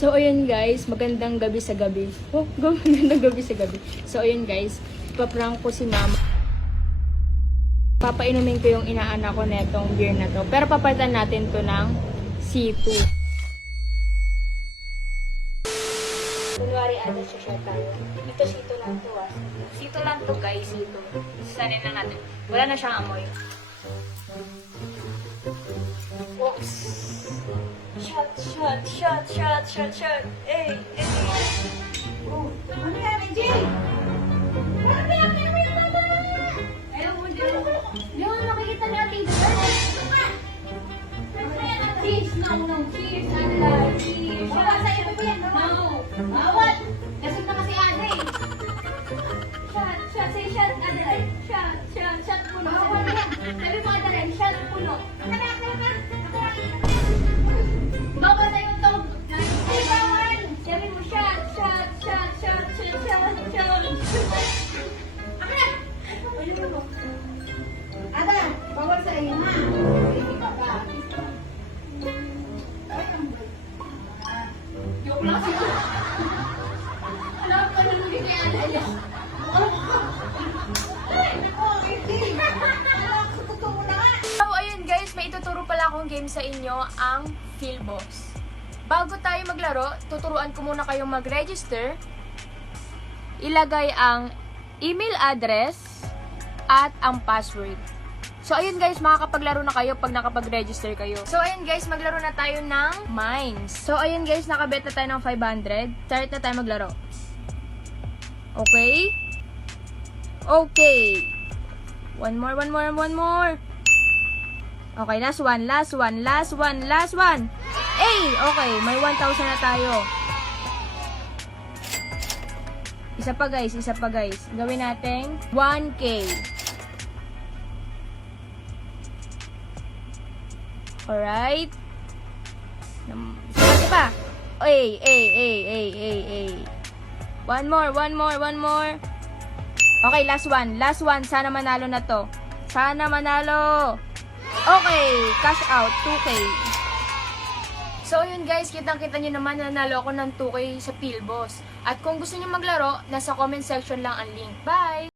So, ayun guys, magandang gabi sa gabi. Oh, magandang gabi sa gabi. So, ayun guys, ipaprank ko si mama. Papainumin ko yung inaanak ko netong beer na to. Pero papalitan natin to ng C2. Kunwari, share tayo. Ito C2 lang to ah. C2 lang to guys, C2. Sanin na natin. Wala na siyang amoy. Oops. Shot. Hey. Oh, ano yan, Jay? Ano yan? Ayaw mo dyan. Hindi mo nakikita natin. Cheers. No. Cheers. Adela. Cheers. Baka sa iyo pa yan. No. Bawal. Lasing na kasi Adre. Shot. Say shot, Adela. Shot puno. Bawal yan. Sabi mo, Adela. Shot puno. Bawal sa iyo to. Ay, bawal. Sabi mo, shot. Ada, bawal sa iyo na. Hindi ka ba? Joke lang siya. Alam ko na hindi kaya Ada. So, ayun guys, may ituturo pala akong game sa inyo, ang Philboss. Bago tayo maglaro, tuturuan ko muna kayong mag-register. Ilagay ang email address at ang password. So, ayun guys, makakapaglaro na kayo pag nakapag-register kayo. So, ayun guys, maglaro na tayo ng Mines. So, ayun guys, nakabet na tayo ng 500. Start na tayo maglaro. Okay? Okay. One more. Okay, last one. Hey! Okay, may 1,000 na tayo. Isa pa guys. Gawin natin 1K. Alright. Isa pa. Ay. One more. Okay, last one. Sana manalo na to. Okay, cash out 2K. So, yun guys, kitang-kita nyo naman na nanalo ako ng 2K sa Philboss. At kung gusto nyo maglaro, nasa comment section lang ang link. Bye!